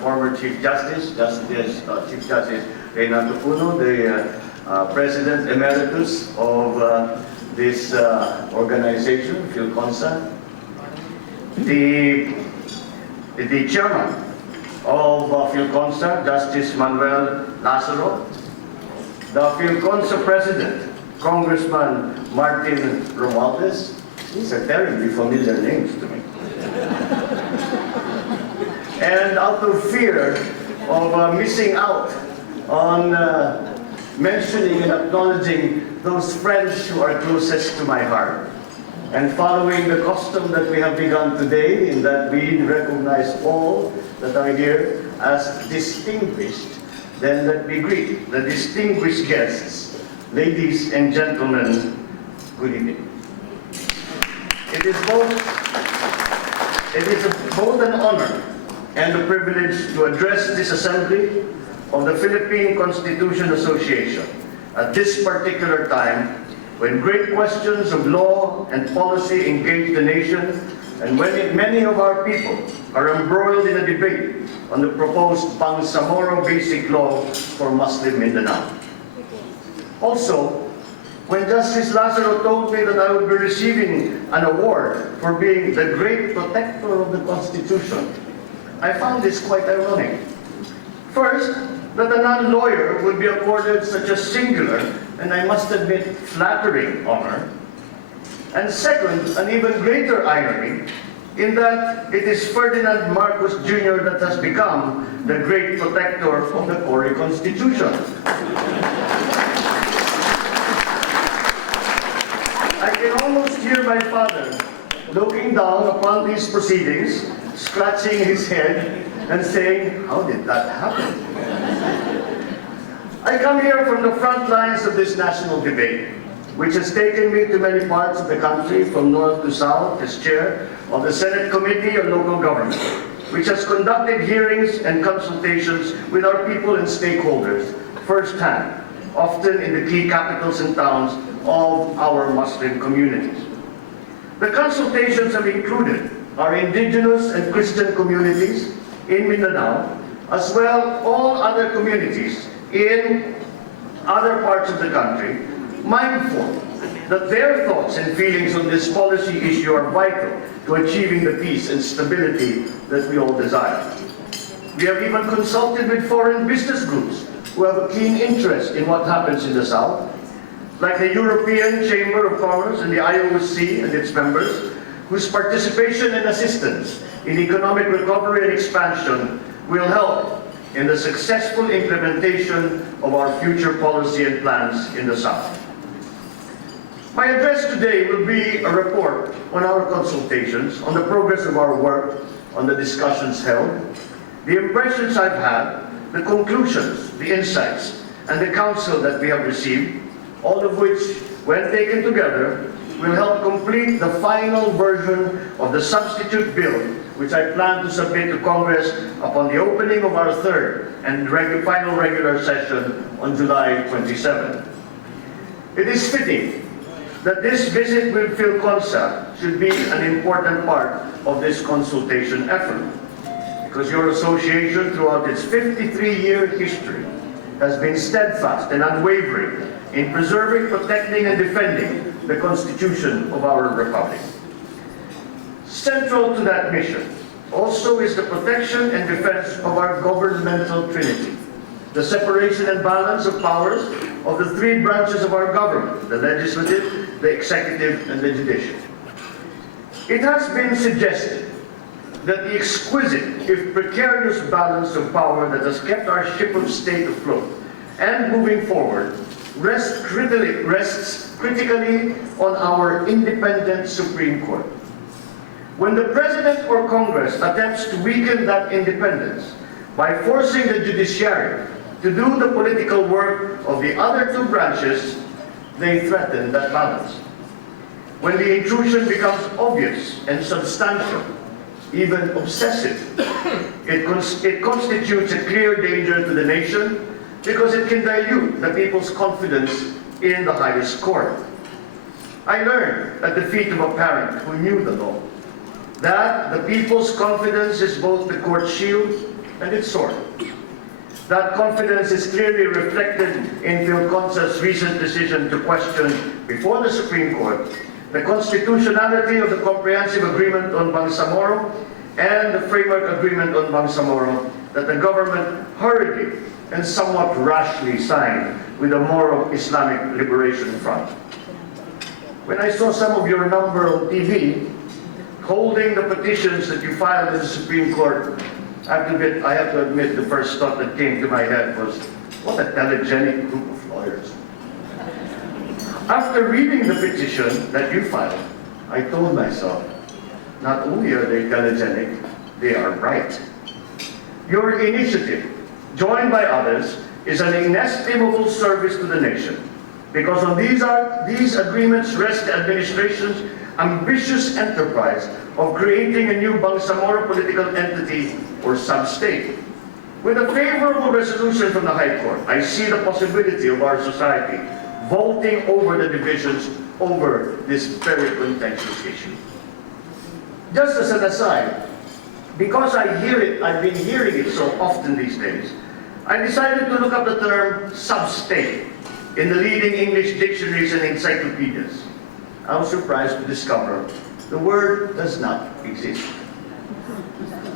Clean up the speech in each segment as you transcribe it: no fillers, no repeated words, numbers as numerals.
former Chief Justice Chief Justice Renato Puno, the President Emeritus of this organization, PHILCONSA, the Chairman of PHILCONSA, Justice Manuel Lazaro, the PHILCONSA President, Congressman Martin Romualdez. These are terribly familiar names to me. And out of fear of missing out on mentioning and acknowledging those friends who are closest to my heart, and following the custom that we have begun today, in that we recognize all that are here as distinguished, then let me greet the distinguished guests. Ladies and gentlemen, good evening. It is both an honor and a privilege to address this assembly of the Philippine Constitution Association at this particular time, when great questions of law and policy engage the nation, and when many of our people are embroiled in a debate on the proposed Bangsamoro Basic Law for Muslim Mindanao. Also, when Justice Lazaro told me that I would be receiving an award for being the great protector of the Constitution, I found this quite ironic. First, that a non-lawyer would be accorded such a singular, and I must admit, flattering honor. And second, an even greater irony, in that it is Ferdinand Marcos Jr. that has become the great protector of the Cory Constitution. I can almost hear my father looking down upon these proceedings, scratching his head and saying, "How did that happen?" I come here from the front lines of this national debate, which has taken me to many parts of the country, from north to south, as chair of the Senate Committee on Local Government, which has conducted hearings and consultations with our people and stakeholders firsthand, often in the key capitals and towns of our Muslim communities. The consultations have included our indigenous and Christian communities in Mindanao, as well all other communities in other parts of the country, mindful that their thoughts and feelings on this policy issue are vital to achieving the peace and stability that we all desire. We have even consulted with foreign business groups who have a keen interest in what happens in the South, like the European Chamber of Commerce and the IOC and its members, whose participation and assistance in economic recovery and expansion will help in the successful implementation of our future policy and plans in the South. My address today will be a report on our consultations, on the progress of our work, on the discussions held, the impressions I've had, the conclusions, the insights, and the counsel that we have received, all of which, when taken together, will help complete the final version of the substitute bill, which I plan to submit to Congress upon the opening of our third and final regular session on July 27. It is fitting that this visit with PHILCONSA should be an important part of this consultation effort, because your association throughout its 53-year history has been steadfast and unwavering in preserving, protecting, and defending the Constitution of our Republic. Central to that mission also is the protection and defense of our governmental trinity, the separation and balance of powers of the three branches of our government, the legislative, the executive, and the judicial. It has been suggested that the exquisite, if precarious, balance of power that has kept our ship of state afloat and moving forward rests critically on our independent Supreme Court. When the President or Congress attempts to weaken that independence by forcing the judiciary to do the political work of the other two branches, they threaten that balance. When the intrusion becomes obvious and substantial, even obsessive, it constitutes a clear danger to the nation, because it can dilute the people's confidence in the highest court. I learned at the feet of a parent who knew the law that the people's confidence is both the court's shield and it soared. That confidence is clearly reflected in PHILCONSA's recent decision to question, before the Supreme Court, the constitutionality of the Comprehensive Agreement on Bangsamoro and the Framework Agreement on Bangsamoro that the government hurriedly and somewhat rashly signed with the Moro Islamic Liberation Front. When I saw some of your number on TV holding the petitions that you filed in the Supreme Court, I have to admit the first thought that came to my head was, what a telegenic group of lawyers. After reading the petition that you filed, I told myself, not only are they telegenic, they are right. Your initiative, joined by others, is an inestimable service to the nation, because on these agreements rest the administration's ambitious enterprise of creating a new Bangsamoro political entity or sub-state. With a favorable resolution from the High Court, I see the possibility of our society vaulting over the divisions over this very contentious issue. Just as an aside, because I've been hearing it so often these days, I decided to look up the term sub-state in the leading English dictionaries and encyclopedias. I was surprised to discover the word does not exist.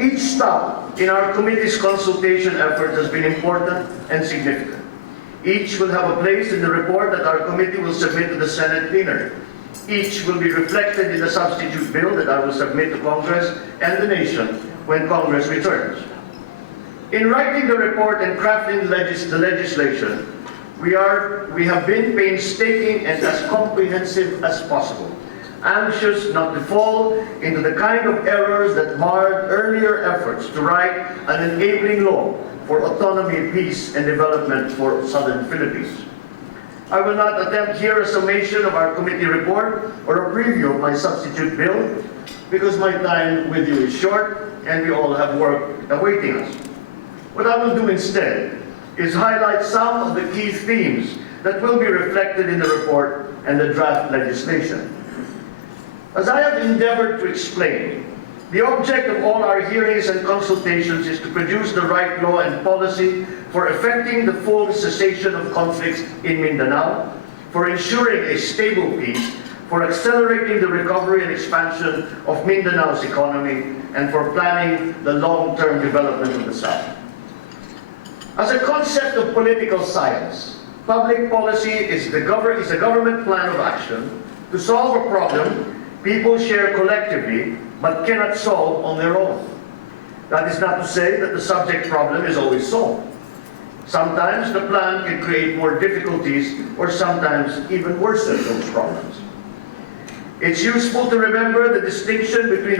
Each stop in our committee's consultation effort has been important and significant. Each will have a place in the report that our committee will submit to the Senate plenary. Each will be reflected in the substitute bill that I will submit to Congress and the nation when Congress returns. In writing the report and crafting the legislation, we have been painstaking and as comprehensive as possible, anxious not to fall into the kind of errors that marred earlier efforts to write an enabling law for autonomy, peace, and development for Southern Philippines. I will not attempt here a summation of our committee report or a preview of my substitute bill, because my time with you is short and we all have work awaiting us. What I will do instead is highlight some of the key themes that will be reflected in the report and the draft legislation. As I have endeavored to explain, the object of all our hearings and consultations is to produce the right law and policy for effecting the full cessation of conflicts in Mindanao, for ensuring a stable peace, for accelerating the recovery and expansion of Mindanao's economy, and for planning the long-term development of the South. As a concept of political science, public policy is a government plan of action to solve a problem people share collectively but cannot solve on their own. That is not to say that the subject problem is always solved. Sometimes the plan can create more difficulties or sometimes even worsen those problems. It's useful to remember the distinction between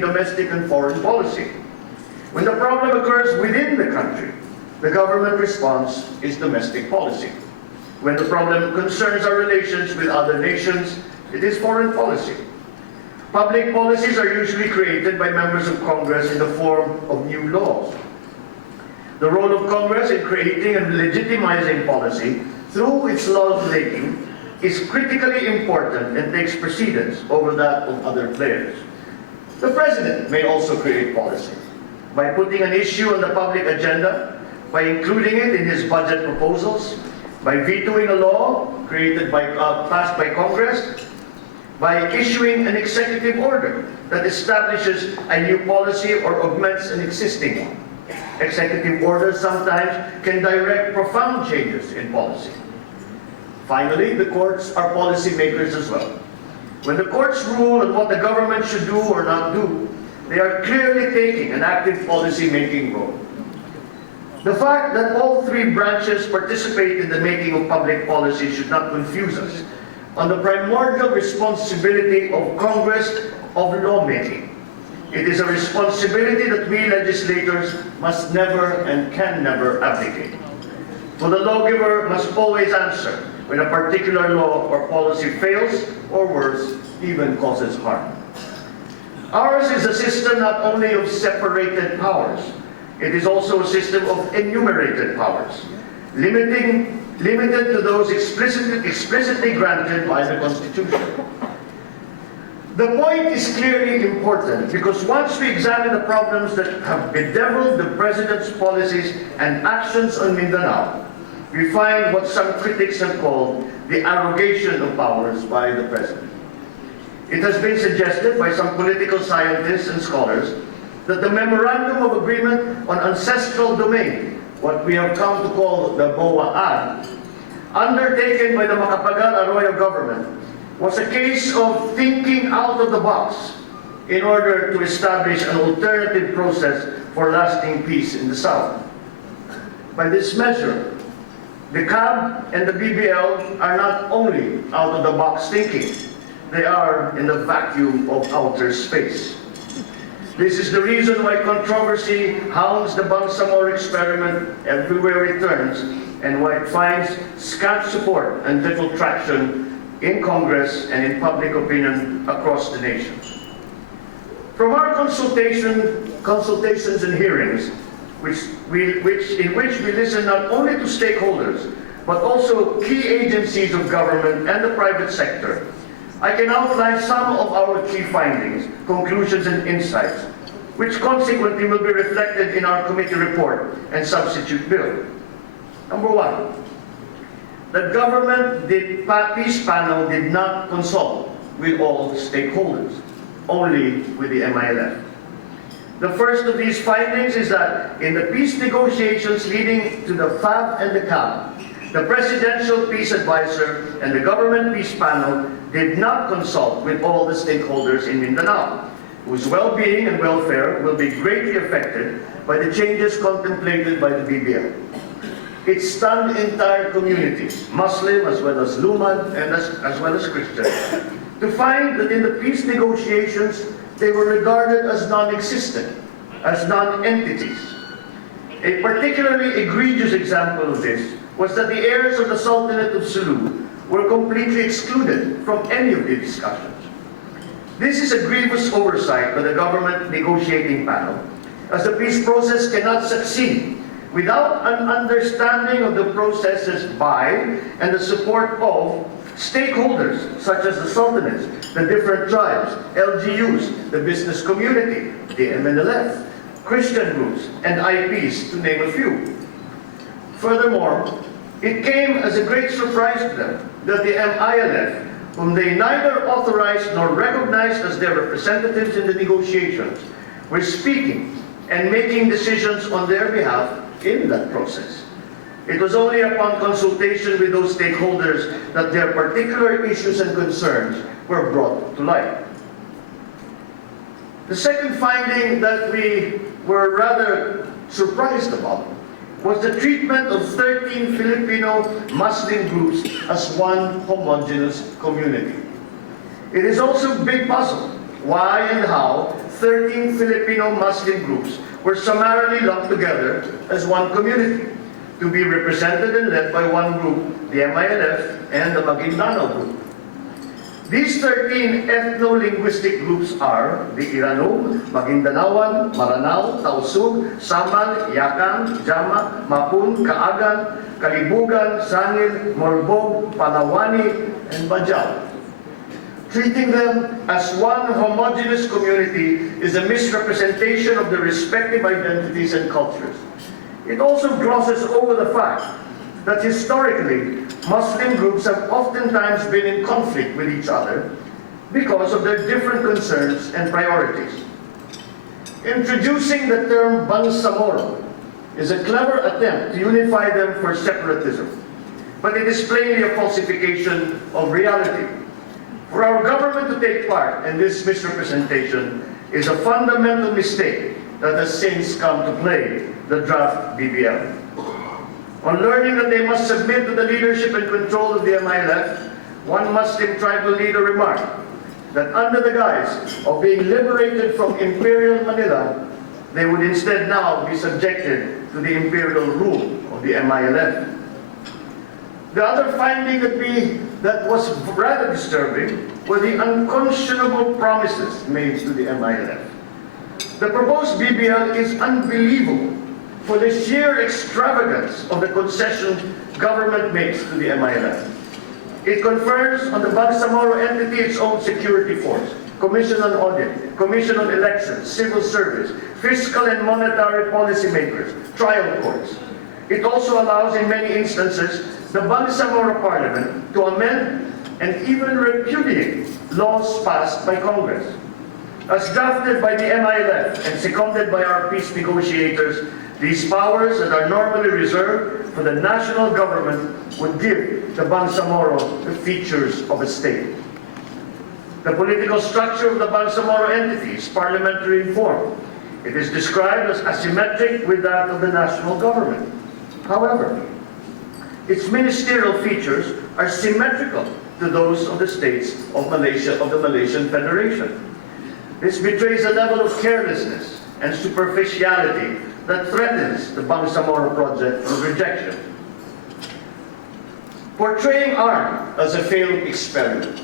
domestic and foreign policy. When the problem occurs within the country, the government response is domestic policy. When the problem concerns our relations with other nations, it is foreign policy. Public policies are usually created by members of Congress in the form of new laws. The role of Congress in creating and legitimizing policy through its law-making is critically important and takes precedence over that of other players. The President may also create policy by putting an issue on the public agenda, by including it in his budget proposals, by vetoing a law passed by Congress, by issuing an executive order that establishes a new policy or augments an existing one. Executive orders sometimes can direct profound changes in policy. Finally, the courts are policy makers as well. When the courts rule on what the government should do or not do, they are clearly taking an active policy-making role. The fact that all three branches participate in the making of public policy should not confuse us on the primordial responsibility of Congress of lawmaking. It is a responsibility that we legislators must never and can never abdicate. For the lawgiver must always answer when a particular law or policy fails, or worse, even causes harm. Ours is a system not only of separated powers, it is also a system of enumerated powers, limited to those explicitly granted by the Constitution. The point is clearly important because once we examine the problems that have bedeviled the President's policies and actions on Mindanao, we find what some critics have called the arrogation of powers by the President. It has been suggested by some political scientists and scholars that the Memorandum of Agreement on Ancestral Domain, what we have come to call the BOA-AD, undertaken by the Macapagal Arroyo government, was a case of thinking out of the box in order to establish an alternative process for lasting peace in the South. By this measure, the CAB and the BBL are not only out-of-the-box thinking, they are in the vacuum of outer space. This is the reason why controversy hounds the Bangsamoro experiment everywhere it turns, and why it finds scant support and little traction in Congress and in public opinion across the nation. From our consultations and hearings, in which we listen not only to stakeholders, but also key agencies of government and the private sector, I can outline some of our key findings, conclusions, and insights, which consequently will be reflected in our committee report and substitute bill. Number one, the peace panel did not consult with all stakeholders, only with the MILF. The first of these findings is that in the peace negotiations leading to the FAB and the CAB, the Presidential Peace Advisor and the Government Peace Panel did not consult with all the stakeholders in Mindanao, whose well-being and welfare will be greatly affected by the changes contemplated by the BBL. It stunned entire communities, Muslim as well as Luman and as well as Christian, to find that in the peace negotiations, they were regarded as non-existent, as non-entities. A particularly egregious example of this was that the heirs of the Sultanate of Sulu were completely excluded from any of the discussions. This is a grievous oversight by the government negotiating panel, as the peace process cannot succeed without an understanding of the processes by and the support of stakeholders such as the sultanates, the different tribes, LGUs, the business community, the MNLF, Christian groups, and IPs, to name a few. Furthermore, it came as a great surprise to them that the MILF, whom they neither authorized nor recognized as their representatives in the negotiations, were speaking and making decisions on their behalf in that process. It was only upon consultation with those stakeholders that their particular issues and concerns were brought to light. The second finding that we were rather surprised about was the treatment of 13 Filipino Muslim groups as one homogeneous community. It is also a big puzzle why and how 13 Filipino Muslim groups were summarily lumped together as one community, to be represented and led by one group, the MILF and the Maguindanao group. These 13 ethno-linguistic groups are the Iranog, Maguindanaoan, Maranao, Tausug, Samal, Yakang, Jama, Mapun, Kaagan, Kalibugan, Sangil, Morbog, Panawani, and Bajau. Treating them as one homogeneous community is a misrepresentation of the respective identities and cultures. It also glosses over the fact that historically, Muslim groups have oftentimes been in conflict with each other because of their different concerns and priorities. Introducing the term Bangsamoro is a clever attempt to unify them for separatism, but it is plainly a falsification of reality. For our government to take part in this misrepresentation is a fundamental mistake that has since come to play the draft BBL. On learning that they must submit to the leadership and control of the MILF, one Muslim tribal leader remarked that under the guise of being liberated from Imperial Manila, they would instead now be subjected to the imperial rule of the MILF. The other finding that was rather disturbing were the unconscionable promises made to the MILF. The proposed BBL is unbelievable for the sheer extravagance of the concession government makes to the MILF. It confers on the Bangsamoro entity its own security force, Commission on Audit, Commission on Elections, Civil Service, fiscal and monetary policymakers, trial courts. It also allows, in many instances, the Bangsamoro Parliament to amend and even repudiate laws passed by Congress. As drafted by the MILF and seconded by our peace negotiators, these powers that are normally reserved for the national government would give the Bangsamoro the features of a state. The political structure of the Bangsamoro entity is parliamentary in form. It is described as asymmetric with that of the national government. However, its ministerial features are symmetrical to those of the states of Malaysia, of the Malaysian Federation. This betrays a level of carelessness and superficiality that threatens the Bangsamoro project with rejection. Portraying ARM as a failed experiment.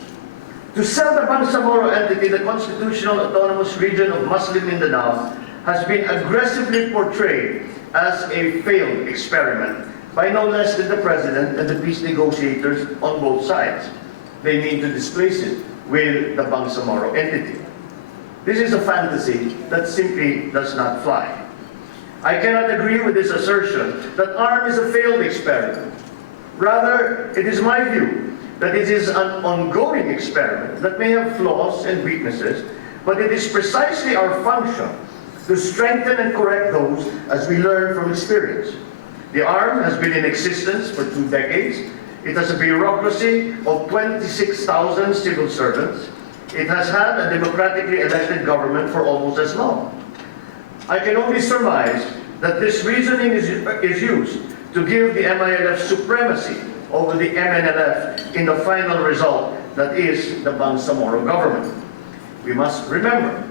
To sell the Bangsamoro entity, the Constitutional Autonomous Region of Muslim Mindanao has been aggressively portrayed as a failed experiment by no less than the President and the peace negotiators on both sides. They mean to displace it with the Bangsamoro entity. This is a fantasy that simply does not fly. I cannot agree with this assertion that ARM is a failed experiment. Rather, it is my view that it is an ongoing experiment that may have flaws and weaknesses, but it is precisely our function to strengthen and correct those as we learn from experience. The ARM has been in existence for 2 decades. It has a bureaucracy of 26,000 civil servants. It has had a democratically elected government for almost as long. I can only surmise that this reasoning is used to give the MILF supremacy over the MNLF in the final result that is the Bangsamoro government. We must remember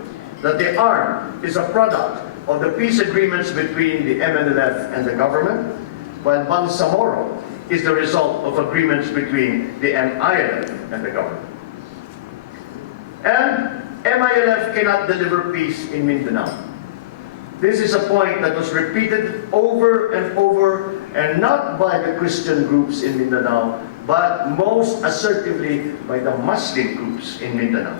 that the ARM is a product of the peace agreements between the MNLF and the government, while Bangsamoro is the result of agreements between the MILF and the government. And MILF cannot deliver peace in Mindanao. This is a point that was repeated over and over, and not by the Christian groups in Mindanao, but most assertively by the Muslim groups in Mindanao.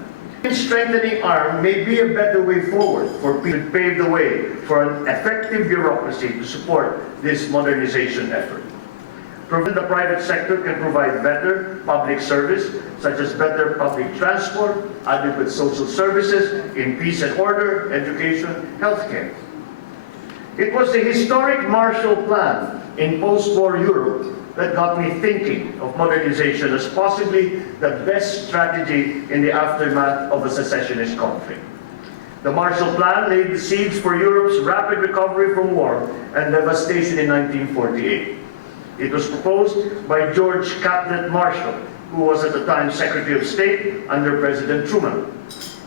Strengthening ARM may be a better way forward for people to pave the way for an effective bureaucracy to support this modernization effort. Provided the private sector can provide better public service, such as better public transport, adequate social services in peace and order, education, healthcare. It was the historic Marshall Plan in post-war Europe that got me thinking of modernization as possibly the best strategy in the aftermath of a secessionist conflict. The Marshall Plan laid the seeds for Europe's rapid recovery from war and devastation in 1948. It was proposed by George Catlett Marshall, who was at the time Secretary of State under President Truman.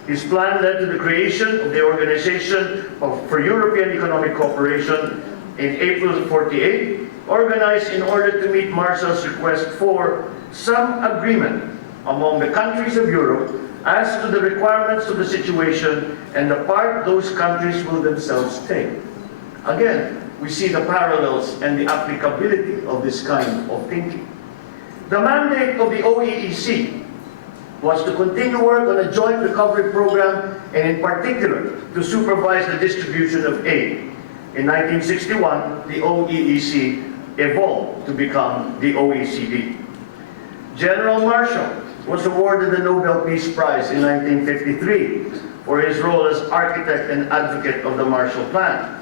His plan led to the creation of the Organization for European Economic Cooperation in April of 1948, organized in order to meet Marshall's request for some agreement among the countries of Europe as to the requirements of the situation and the part those countries will themselves take. Again, we see the parallels and the applicability of this kind of thinking. The mandate of the OEEC was to continue work on a joint recovery program and in particular to supervise the distribution of aid. In 1961, the OEEC evolved to become the OECD. General Marshall was awarded the Nobel Peace Prize in 1953 for his role as architect and advocate of the Marshall Plan.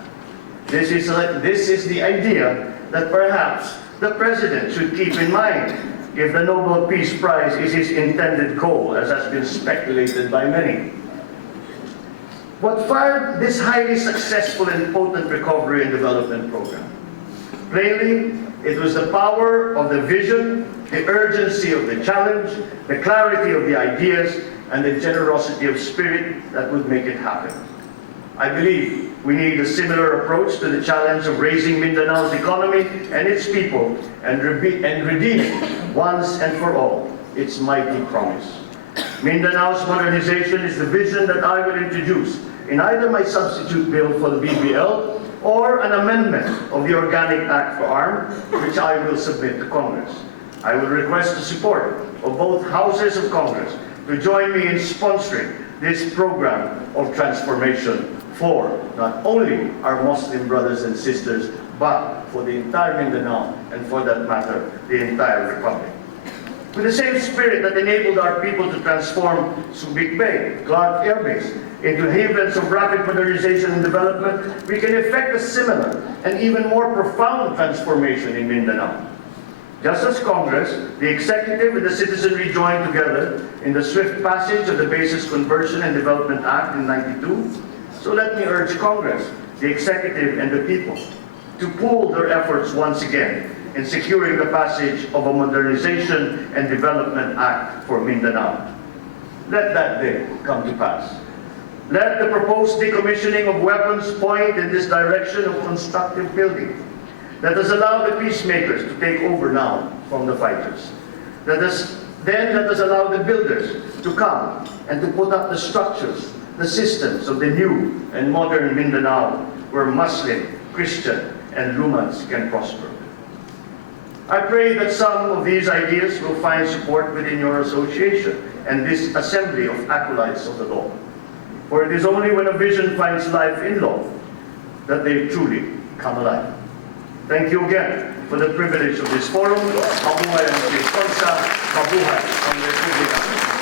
This is the idea that perhaps the President should keep in mind if the Nobel Peace Prize is his intended goal, as has been speculated by many. What fired this highly successful and potent recovery and development program? Plainly, it was the power of the vision, the urgency of the challenge, the clarity of the ideas, and the generosity of spirit that would make it happen. I believe we need a similar approach to the challenge of raising Mindanao's economy and its people and redeeming once and for all its mighty promise. Mindanao's modernization is the vision that I will introduce in either my substitute bill for the BBL or an amendment of the Organic Act for ARM, which I will submit to Congress. I will request the support of both houses of Congress to join me in sponsoring this program of transformation for not only our Muslim brothers and sisters, but for the entire Mindanao and, for that matter, the entire Republic. With the same spirit that enabled our people to transform Subic Bay, Clark Air Base, into havens of rapid modernization and development, we can effect a similar and even more profound transformation in Mindanao. Just as Congress, the executive and the citizenry joined together in the swift passage of the Basis Conversion and Development Act in '92, so let me urge Congress, the executive and the people to pool their efforts once again in securing the passage of a Modernization and Development Act for Mindanao. Let that day come to pass. Let the proposed decommissioning of weapons point in this direction of constructive building. Let us allow the peacemakers to take over now from the fighters. Let us allow the builders to come and to put up the structures, the systems of the new and modern Mindanao, where Muslim, Christian, and Lumans can prosper. I pray that some of these ideas will find support within your association and this assembly of acolytes of the law. For it is only when a vision finds life in law that they truly come alive. Thank you again for the privilege of this forum. Mabuhay ang PHILCONSA, mabuhay ang Republika.